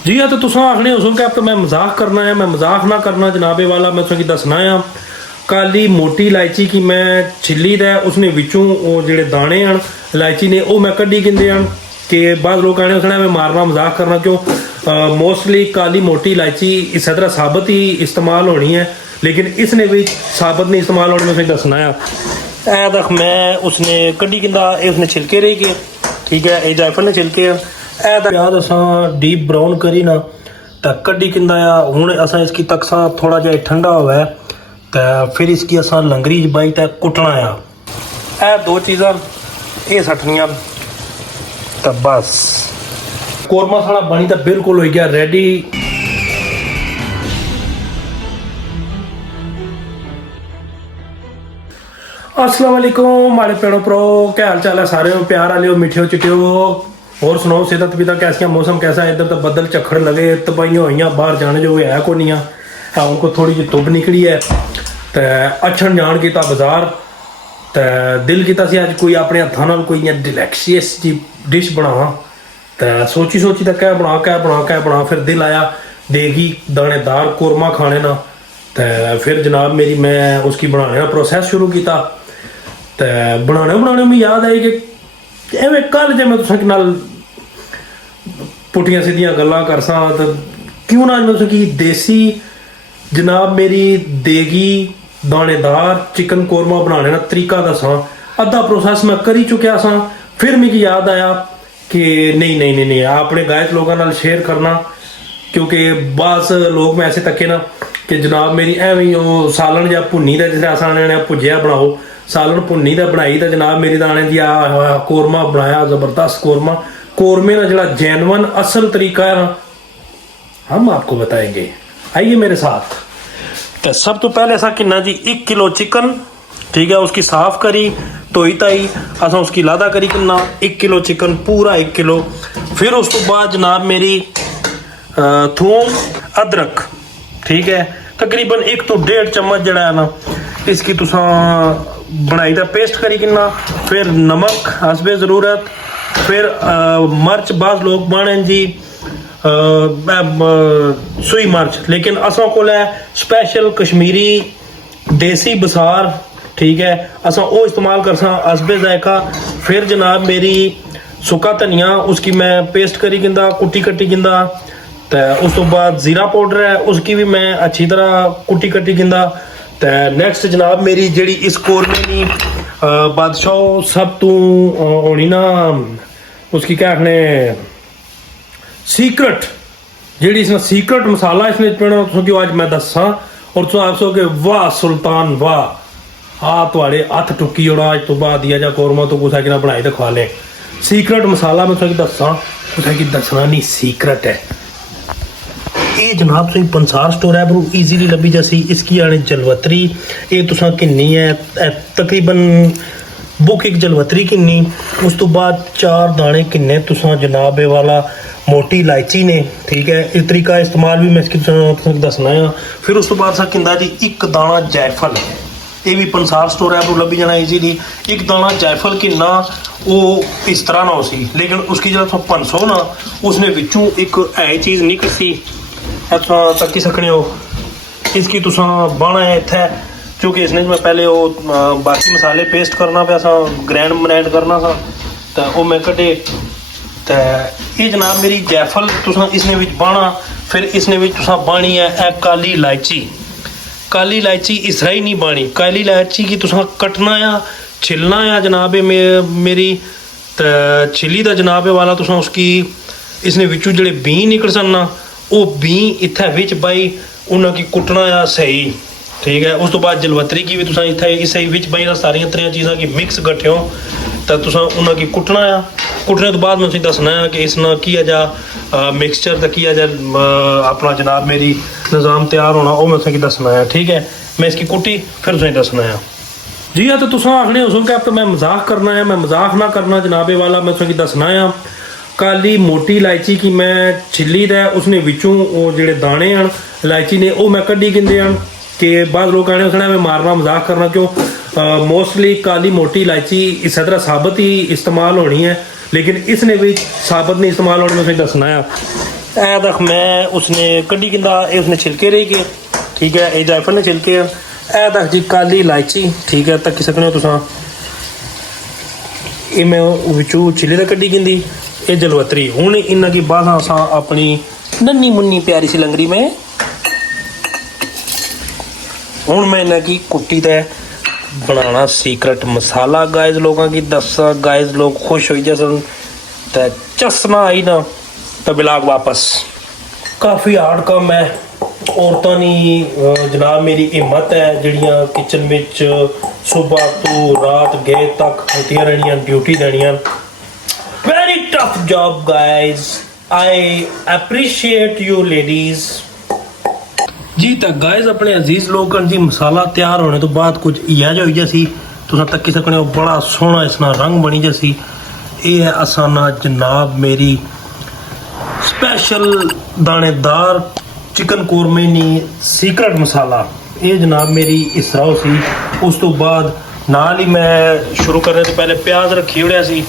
जी हाँ, तो तुम आखने हो कि अब तो मैं मजाक करना है, मैं मजाक ना करना जनाबे वाला। मैं तुसें दसना आ काली मोटी इलायची की मैं छिली दा उसने विचों वो जेड़े दाने हैं इलायची ने वो मैं कड्डी किंदे हैं कि बाद लोग आने उसने मैं मारना मजाक करना क्यों। मोस्टली काली मोटी इलायची इस तरह साबित ही इस्तेमाल होनी है, लेकिन इसने भी साबित नहीं इस्तेमाल होनी। मैं तुसें दसना आ तक मैं उसने कड्डी किंदा उसने छिलके रही के, ठीक है, ये जायफल ने छिलके याद असा डीप ब्राउन करी ना तो कड्डी किंदा आ हुण असा इसकी तकसा थोड़ा जिहा ठंडा होवे तो फिर इसकी असा लंगरी बाई तो कुटना आ। ए दो चीज़ां ये सटनियां तो बस कोरमा साढ़ा बनी तो बिल्कुल हो गया रेडी। अस्सलाम वालेकुम माड़े पेड़ो प्रो, क्या हाल चाल है सारे हो, प्यार आलियो मिठियो चिटियो। और सुनाओ सेहत भी कैसिया, मौसम कैसा है? इधर तो बदल झखड़ लगे, तबाइयां हुई, बाहर जाने जो है को नहीं है। उनको थोड़ी जी धुप निकली है तो अच्छन जान किया बाजार तो दिल किया अज कोई अपने हथों नाल कोई डिलैक्शियस जी डिश बनावा तो सोची तो क्या बना फिर दिल आया देगी दानेदार कोरमा खाने ना। तो फिर जनाब मेरी मैं उसकी बनाने का प्रोसैस शुरू किया तो बनाने में याद आई कि एवं कल जे मैं तुसें नाल पुट्ठियां सीधियां गल्लां करसां तो क्यों ना मैं तुसें देसी जनाब मेरी देगी दानेदार चिकन कोरमा बनाने का तरीका दसां। अद्धा प्रोसैस मैं करी चुकिया सा, फिर मुझे याद आया कि नहीं अपने गायक लोगों नाल शेयर करना, क्योंकि बास लोग मैं ऐसे तके ना कि जनाब मेरी एवं वो सालन या भुन्नी का जिस आने भुजिया बनाओ, सालन भुन्नी का बनाई तो जनाब मेरी दाने दी कोरमा बनाया जबरदस्त कोरमा। कोरमे का जो जैनवन असल तरीका है ना हम आपको बताएंगे, आइए मेरे साथ। तो सब तो पहले असा किन्ना जी 1 किलो चिकन, ठीक है, उसकी साफ करी धोई ताई असा उसकी लादा करी किन्ना 1 किलो चिकन पूरा 1 किलो। फिर उस तो बाद जनाब मेरी थूम अदरक, ठीक है, तकरीबन 1 तो 1.5 चम्मच जड़ा है ना इसकी तुसा बनाई दा पेस्ट करी किन्ना। फिर नमक हसबे ज़रूरत, फिर मर्च बाज लोग बाने जी सुई मर्च, लेकिन असा को स्पेशल कश्मीरी देसी बसार, ठीक है, असा वो इस्तेमाल कर हसबे जायका। फिर जनाब मेरी सुक्का धनिया उसकी मैं पेस्ट करी गिंदा कुट्टी कट्टी गिंदा। तो उस तो बाद जीरा पाउडर है उसकी भी मैं अच्छी तरह कुट्टी कट्टी गिंदा। तो नेक्स्ट जनाब मेरी जड़ी इस कोरमे की बादशाह सब तू होनी ना उसकी क्या आखने सीक्रेट जी इसमें सीक्रेट मसाला इसमें पेना क्योंकि आज मैं दसा और तुम आप सो कि वाह सुल्तान वाह, हाँ थोड़े हथ टुकी होना अज तो बाद दिया जा कोरमा तो कुछ कि बनाई तो खा ले। सीक्रेट मसाला मैं तुसें दसा, तुसें दसना नहीं सीक्रेट है ये जनाब तुम पंसार स्टोर है पर ईजीली लभी जैसी इसकी आने जलवतरी ये तुसा किन्नी है तकरीबन बुक एक जलवतरी किन्नी। उस तो बाद 4 दाने किन्ने तुसा जनाब वाला मोटी इलायची ने, ठीक है, इस तरीका इस्तेमाल भी मैं इसकी दसना है। फिर उस तो बाद सा किंदा जी 1 दाना जायफल, ये भी पंसार स्टोर है पर लभी जाना ईजीली। 1 दाना जायफल किन्ना वो इस तरह ना उसी, लेकिन उसकी जो पंसो ना उसने विचों एक ऐ चीज़ नहीं कसी तकी सकने हो इसकी तुसा बाना है इत्थे, क्योंकि इसने मैं पहले वो बाकी मसाले पेस्ट करना पे सा ग्रैंड करना सा तो वो मैं कटे। तो ये जनाब मेरी जायफल तुसा इसने विच बाना। फिर इसने विच तुसा बानी है काली इलायची। काली इलायची इस तरह ही नहीं बानी, काली इलायची की तुसा कटना या छिलना या जनाब मेरी तो छिली का जनाब वाला तुसा उसकी इसने विचों जड़े बी निकल सकना वो बी इत्थे विच बाई उन्होंने कुटना या सही, ठीक है। उस तो बाद जलवतरी की भी तुसा इत्थे इसे विच बाई सारिया त्रिया चीज़ां की मिक्स कट्ठियो तो तुसा उन्होंने कुटना आ। कुटने तो बाद मैं तुसें दसना है कि इसना की जा मिक्सचर तो की जा अपना जनाब मेरी निज़ाम तैयार होना वो मैं तुसें दसना है, ठीक है। मैं इसकी कुट्टी फिर तुसें दसना है। जी हाँ, तो तुसा आखने हो कि अब तो मैं मजाक करना है, मैं मजाक ना करना जनाबे वाला। मैं तुसें दसना है काली मोटी इलायची की मैं छिली दा उसने विचों वो जेड़े दाने हैं इलायची ने वो मैं कड्डी किंदे हैं कि बाद लोग आने उसने मैं मारना मजाक करना क्यों। मोस्टली काली मोटी इलायची इस तरह साबित ही इस्तेमाल होनी है, लेकिन इसने भी साबित नहीं इस्तेमाल होने में दसना है। ऐ तक मैं उसने कड्डी किंदा उसने छिलके रही के ठीक है ये जायफल ने छिलके ऐ तक जी काली इलायची ठीक है तक सकने हो तुसा ये मैं विचू छिले दा कड्डी किंदी ये जलवतरी हुन इन्ना की बाद असा अपनी नन्नी मुन्नी प्यारी सी लंगड़ी में हुन मैं इन्ना की कुट्टी ते बनाना सीक्रेट मसाला गाइस लोगों की दसा गाइस लोग खुश हो जैसे ते चसना आई ना तो बिलाग वापस काफ़ी हार्ड काम है औरतों की जनाब मेरी हिम्मत है जड़ियाँ किचन में सुबह तो रात गए तक होती रहनियाँ ड्यूटी देनियाँ very tough job guys I appreciate you ladies जी तक गाइस अपने अजीज लोग जी मसाला तैयार होने तो बाद कुछ इया जो जैसी तुम तक्की सकने हो बड़ा सोहना इसना रंग बनी जैसी ये है असाना जनाब मेरी स्पेशल दानेदार चिकन कोरमे नी सीक्रेट मसाला ये जनाब मेरी इसराओ सी उस तो बाद नाल ही मैं शुरू करने से पहले प्याज रखी उड़िया सी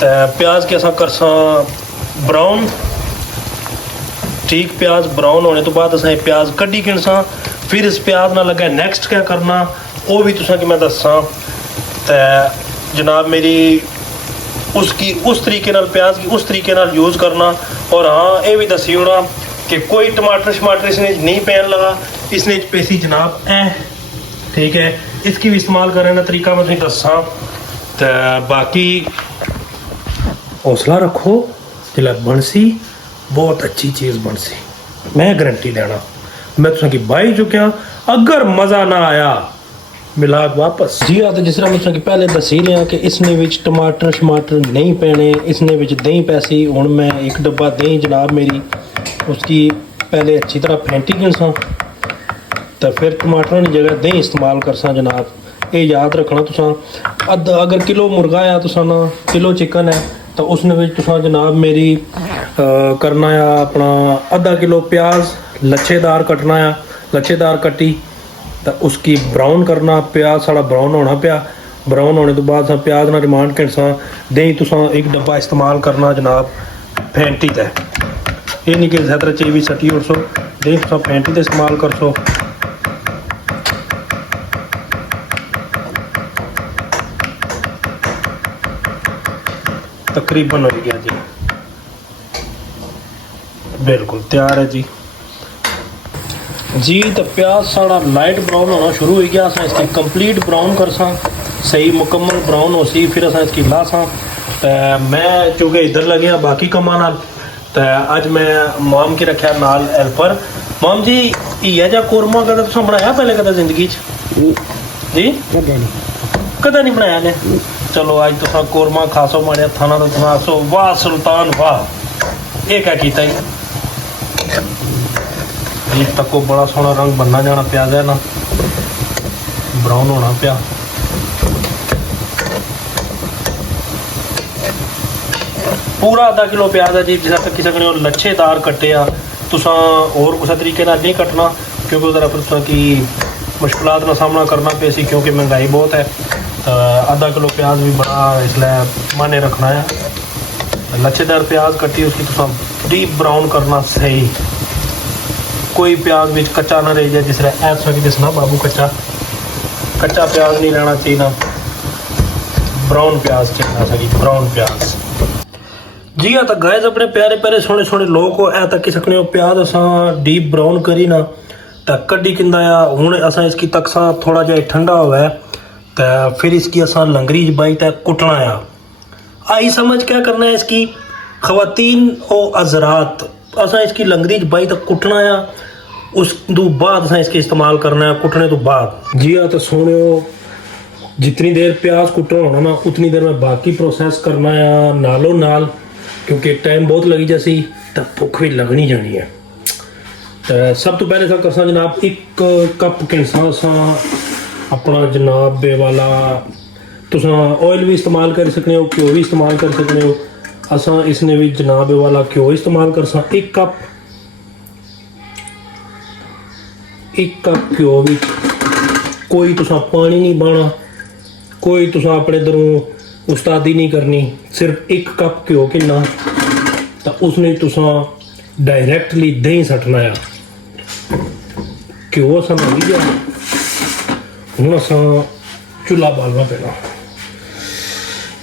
ते प्याज के असा करसा ब्राउन ठीक प्याज ब्राउन होने तो बाद असा प्याज कड्डी किनसा फिर इस प्याज ना लगा नैक्सट क्या करना वो भी तुसा कि मैं दसा ते जनाब मेरी उसकी उस तरीके नाल प्याज की उस तरीके नाल यूज़ करना और हाँ ये भी दसी होना कि कोई टमाटर शमाटर इसने नहीं पैन लगा इसने पेसी जनाब ठीक है इसकी भी इस्तेमाल करने का तरीका मैं दसा तो बाकी हौसला रखो जिला बनसी बहुत अच्छी चीज़ बनसी मैं गारंटी देना मैं तुसा की बाई चुकिया अगर मज़ा ना आया मिलाद वापस जी हाँ तो जिस तरह मैं पहले दस ही रहा कि इसने विच टमाटर शमाटर नहीं पैने इसने विच दही पैसी हुण मैं एक डब्बा दही जनाब मेरी उसकी पहले अच्छी तरह फेंटी गिनसा तो फिर टमाटर की जगह दही इस्तेमाल करसा जनाब ये याद रखना तुसा अगर किलो मुर्गा है तुसा ना किलो चिकन है तो उसने विच तुसा जनाब मेरी करना है अपना आधा किलो प्याज लच्छेदार कटना है लच्छेदार कट्टी तो उसकी ब्राउन करना प्याज साड़ा ब्राउन होना पिया ब्राउन होने तो बाद प्याज ना डिमांड करसा दही तुसा एक डब्बा इस्तेमाल करना जनाब फैंटी ते ये नहीं कि ज़्यादा चाहिए भी सटी और सो दही तुसा फैंटी ते इस्तेमाल कर सो तकरीबन हो गया जी बिल्कुल तैयार है जी तो प्याज साड़ा लाइट ब्राउन होना शुरू हो गया असा इसकी कंप्लीट ब्राउन करसा सही मुकम्मल ब्राउन हो सी फिर असा इसकी लासा मैं चूंकि इधर लगे बाकी कमा नाल तो अज मैं माम की रखा नाल हेल्पर माम जी इया जा कोरमा कदा तुसा बनाया पहले कदा जिंदगी जी कदा नहीं बनाया ने चलो अज तुसा कोरमा खासो मारे थाना तो तुसा आसो वाह सुल्तान वाह ये क्या कीता जी तक को बड़ा सोहना रंग बनना जाना प्याज है ना ब्राउन होना पिया पूरा आधा किलो प्याज है जी जिस तक सकने लच्छेदार कट्टे आ तुसा और कुछ तरीके नाल नहीं कटना क्योंकि उधर तुसा की मुश्किलात का सामना करना पे सी क्योंकि महंगाई बहुत है आधा किलो प्याज भी बड़ा इसलिए माने रखना है लच्छेदार प्याज कट्टी उसकी तुसा डीप ब्राउन करना सही कोई प्याज में कच्चा ना रह जाए जिस तरह ऐसा कि दसना बाबू कच्चा प्याज नहीं रहना चाहिए ना ब्राउन प्याज चाहिए सकी ब्राउन प्याज जी हाँ तो गाइस अपने प्यारे प्यारे सोने सोने लोग को ऐ तक सकने हो प्याज असा डीप ब्राउन करी ना तो कड्डी किंदा आ हुण असा इसकी तकसा थोड़ा जा ठंडा हुआ तो फिर इसकी असा लंगरी बाई तक कुटना आ आई समझ क्या करना है इसकी खवातीन और हज़रात असा इसकी लंगरी बाई तक कुटना आ उस तो बाद असा इसके इस्तेमाल करना है कुटने तो बाद जी हाँ तो सोने जितनी देर प्याज कुटना होना ना उतनी देर में बाकी प्रोसेस करना है नालों नाल क्योंकि टाइम बहुत लगी जैसी तो भुख भी लगनी जानी है तो सब तो पहले करसा जनाब एक कप किनसा सा अपना जनाब बे वाला तुसा ऑयल भी इस्तेमाल कर सकते हो घ्यो भी इस्तेमाल कर सकते हो असा इसने भी जनाब वाला घ्यो इस्तेमाल करसा एक कप घ्यो भी कोई तुसा पानी नहीं पाना कोई तुसा अपने दरों उस्तादी नहीं करनी सिर्फ एक कप घ्यो किन्ना तो उसने तुसा डायरेक्टली दही सटना आ घ्यो असा लगी गया हूँ असा चूल्हा बालना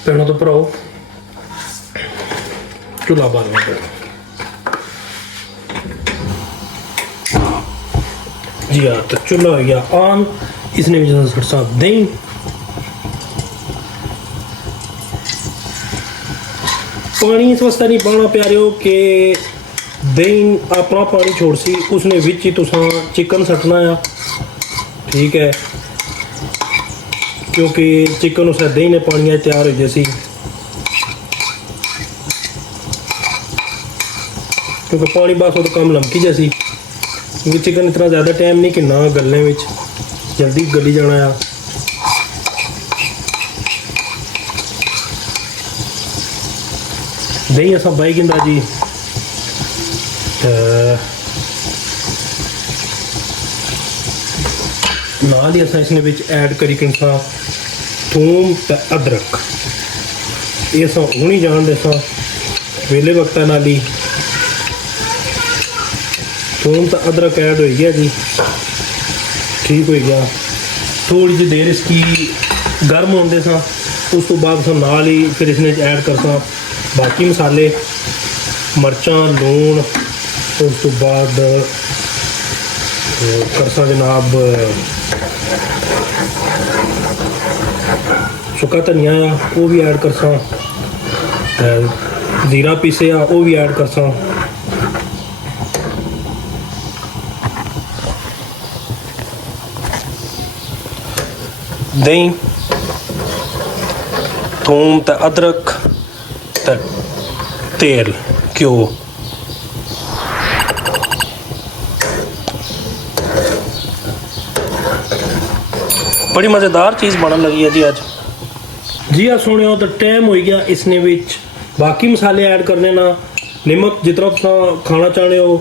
पैना तो भराओ चूल्हा बालना पैना जी हाँ। तो चूल्हा हो गया ऑन इसने भी सटसा दही पानी इस वास्ते नहीं पाना प्यारे कि दही अपना पानी छोड़ सी उसने विच ही तुसा चिकन सटना आ ठीक है क्योंकि चिकन उस दही ने पानी तैयार हो जैसी क्योंकि पानी बस वो तो कम लमकी जैसी क्योंकि चिकन इतना ज़्यादा टाइम नहीं कि ना गलने में जल्दी गली जाना आ दही असा बाई गिंदा जी नाल ही असा इसने विच ऐड करी कंसा थूम ते अदरक ये असा हुणी जान दे सा वेले वक्त नाल ही थूम ते अदरक ऐड हो गया जी ठीक हो गया थोड़ी जी देर इसकी गर्म होने सा उस तो बाद असा नाल ही फिर इसने ऐड करसा बाकी मसाले मर्चा लून उस तो बाद करसा जनाब सुक्का धनिया आ वो भी ऐड करसा जीरा पीसे आ वो भी ऐड करसा दही थूम ते अदरक ते तेल घ्यो बड़ी मज़ेदार चीज़ बनने लगी है जी आज जी हाँ सुने हो तो टाइम हो गया इसने विच बाकी मसाले ऐड करने ना नमक जितना तुसा खाना चाहते हो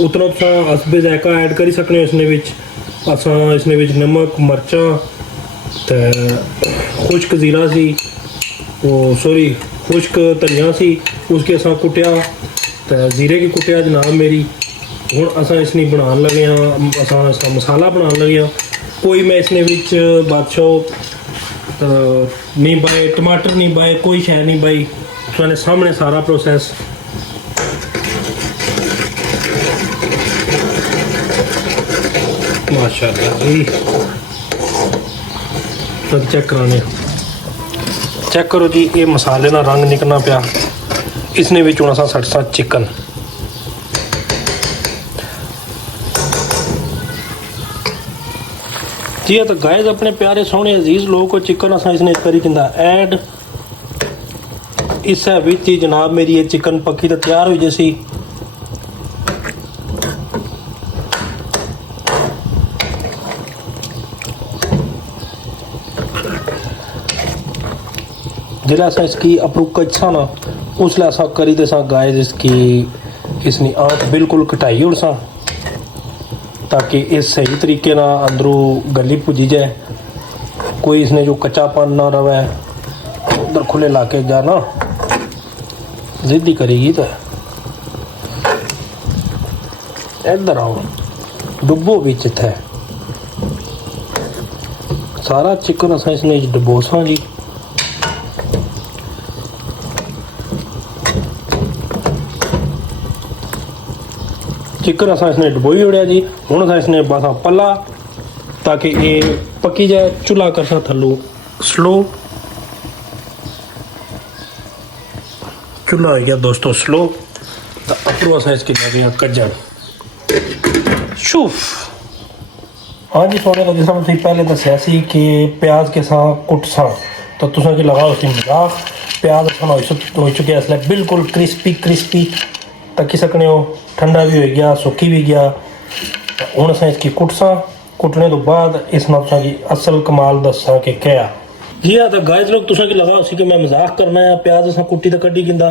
उतना तुसा हसबे जायका ऐड करी सकने हो इसने विच असा इसने विच नमक मर्चा ते खुश्क जीरा सी वो सॉरी खुश्क धनिया सी उसके असा कुटिया तो जीरे की कुटिया जनाब मेरी हूँ असा इसने बनाने लगे हाँ असा मसाला बनाने लगे हाँ कोई मैं इसने विच बादशाह नहीं पाए टमाटर नहीं पाए कोई शै नहीं पाई तुहाने सामने सारा प्रोसेस माशाअल्लाह जी सब चेक कराने चेक करो जी ये मसाले ना रंग निकलना पाया इसने भी चुना सा सट सा चिकन जी तो गाइस अपने प्यारे सोहने अजीज लोगों को चिकन असा इसने करी दिंदा ऐड इस विच ही जनाब मेरी ये चिकन पक्की तो तैयार हो जैसी जिला सा इसकी अपरूक सा ना उसला सा करी दे सा गाइस इसकी इसनी आंख बिल्कुल कटाई उड़ सा ताकि इस सही तरीके ना अंदरों गली पुजी जाए कोई इसने जो कच्चापन ना रवे उधर खुले इलाके जाना जिद्दी करेगी तो इधर आओ डुब्बो बिच थे सारा चिकन असा इसने डुबोसा जी चिकन असा इसने डुबोई उड़िया जी हूँ असा इसने बस पला ताकि ये पकी जाए चूल्हा करसा थल्लू स्लो चूल्हा हो गया दोस्तों स्लो तो अपरों असा इसकी लगे कज्जन शुफ हाँ जी सोने को जिस तुम पहले दसिया सी कि प्याज के साथ कुटसा तो तुसा की लगाओ उसकी मजाक प्याज असा हो चुके इसलिए बिल्कुल क्रिस्पी क्रिस्पी तकी सकने हो ठंडा भी हो गया सुखी भी गया हूँ असा इसकी कुटसा कुटने तो बाद इस तुसा की असल कमाल दसा कि क्या जी हाँ तो गाइस लोग तुसा की लगा उसी कि मैं मजाक करना है प्याज असा कुट्टी तो कड्डी गिंदा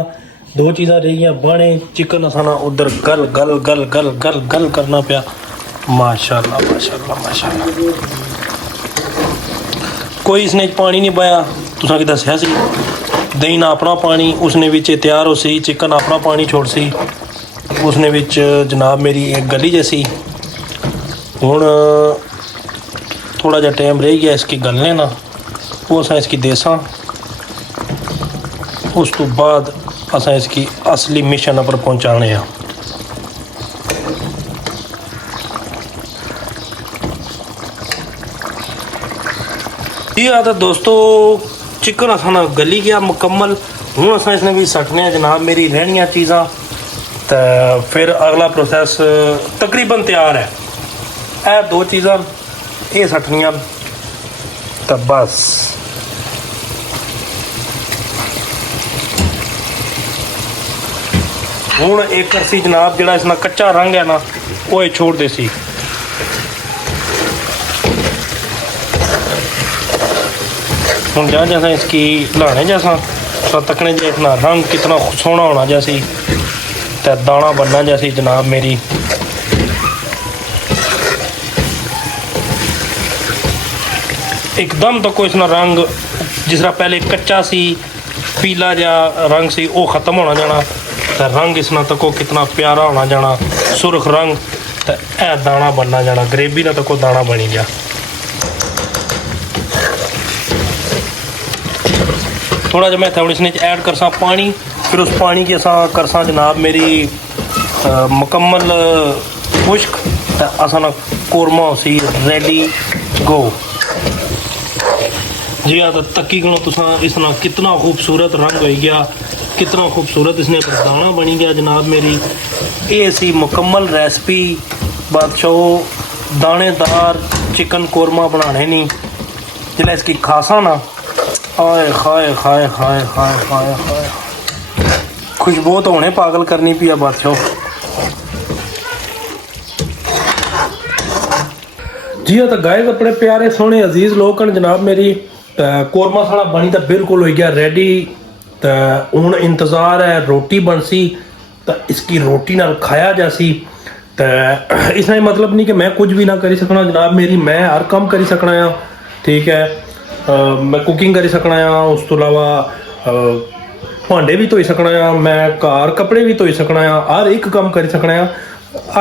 दो चीज़ा रही बाने चिकन असा ना उधर गल गल गल गल गल गल करना पाया माशाल्लाह माशाल्लाह माशाल्लाह कोई इसने पानी नहीं पाया तुसा की दसिया सी दही ना अपना पानी उसने विच तैयार हो सी चिकन अपना पानी छोड़ सी उसने विच जनाब मेरी एक गली जैसी हुण थोड़ा जा टाइम रह गया इसकी गलने ना, वो असां इसकी देसां, उस तो बाद असां इसकी असली मिशन पर पहुँचाने हैं। ये आता दोस्तों चिकन असां गली गया मुकम्मल। हूँ असां इसने भी सटने जनाब मेरी रहनिया चीज़ां, तो फिर अगला प्रोसैस तकरीबन तैयार है। ए दो चीज़ां ये सटनियां तो बस। हूँ एक करसी जनाब जरा इसना कच्चा रंग है ना वो छोड़ दे सी। हूँ जैसा इसकी लाने जैसा तो तकने देखना रंग कितना सोहना होना जैसी, तो दाना बनना जैसी जनाब मेरी। एकदम तो कोई इसना रंग जिस तरह पहले कच्चा सी पीला जा रंग सी वो ख़त्म होना जाना, तो रंग इसना तको कितना प्यारा होना जाना सुरख रंग, तो यह दाना बनना जाना ग्रेवी ना तको दाना बनी गया। थोड़ा जहा मैं थोड़ी इसने ऐड करसा पानी, फिर उस पानी की असा करसा जनाब मेरी मुकम्मल खुश्क, असा ना कौरमा उसी रेडी गो। जी हाँ, तो तकी गणो तुसा इसना कितना खूबसूरत रंग हो गया, कितना खूबसूरत इसने दाना बनी गया जनाब मेरी। ये सी मुकम्मल रेसिपी बादशाह दानेदार चिकन कौरमा बनाने नहीं जिला इसकी खासा ना हाय हाय हाय हाय हाय हाय हाय खुशबू तो होने पागल करनी पिया बादशाह। जी हाँ, तो गाइस अपने प्यारे सोहने अजीज लोग हैं जनाब मेरी, तो कौरमा साड़ा बनी तो बिल्कुल हो गया रेडी। तो हूँ इंतज़ार है रोटी बन सी, तो इसकी रोटी नाल खाया जासी। तो इसका मतलब नहीं कि मैं कुछ भी ना करी सकना जनाब मेरी, मैं हर काम करी सकना आ, ठीक है। मैं कुकिंग करी सकना आ, उस तो अलावा भांडे भी धोई सकना आ, मैं घर कपड़े भी धोई सकना आ, हर एक काम करी सकना आ।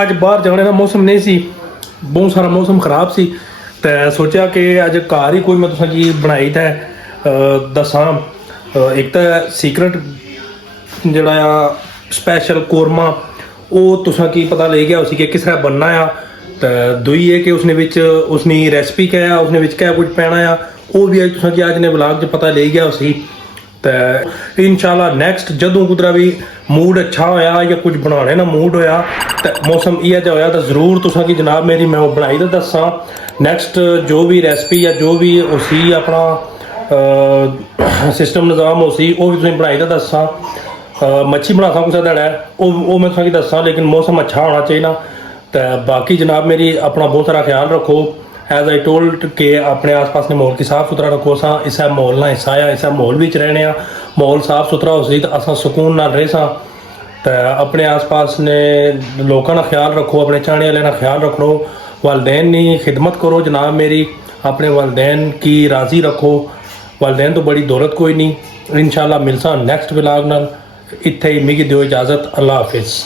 अज बाहर जाने का मौसम नहीं सी, बहुत सारा मौसम खराब सी, तो सोचा कि अज घर ही कोई मैं तुसें की बनाई तो दसां। एक तो सीक्रेट जड़ा स्पैशल कौरमा वो तुसां की पता लग गया उसी के किस तरह बनना आ। तो दुई है कि उसने विच उसने रेसिपी क्या है, उसने विच क्या कुछ पैना आ, वो भी अज तुसां की अज ने ब्लॉग च पता लग गया उसी। तो इंशाल्लाह नेक्स्ट जदों कुदरा भी मूड अच्छा होया या कुछ बनाने ना मूड होया तो मौसम इह जिहा होया तो जरूर तुसां की जनाब मेरी मैं वो बनाई तो दसां। नेक्स्ट जो भी रेसिपी या जो भी उसी अपना सिस्टम निज़ाम उसी वो भी तुसें बनाई तो दसां। मच्छी बना कुछ ध्याड़ा वो मैं तुसें दसां, लेकिन मौसम अच्छा होना चाहिए ना। तो बाकी जनाब मेरी अपना बहुत सारा ख्याल रखो, एज आई टोल्ड के अपने आस पास ने माहौल की साफ सुथरा रखो। असा इस माहौल ना हिस्सा आ, इस माहौल में रहने आ, माहौल साफ सुथरा हो सी तो असा सुकून नाल रह सा। तो अपने आस पास ने लोगों का ख्याल रखो, अपने चाहने वाले का ख्याल रखो, वालदैन की खिदमत करो जनाब मेरी, अपने वालदैन की राज़ी रखो। वालदैन तो बड़ी दौलत कोई नहीं। इंशाल्लाह मिलसा नेक्स्ट व्लॉग नाल। इत्थे ही मिगी दिओ इजाज़त। अल्लाह हाफिज़।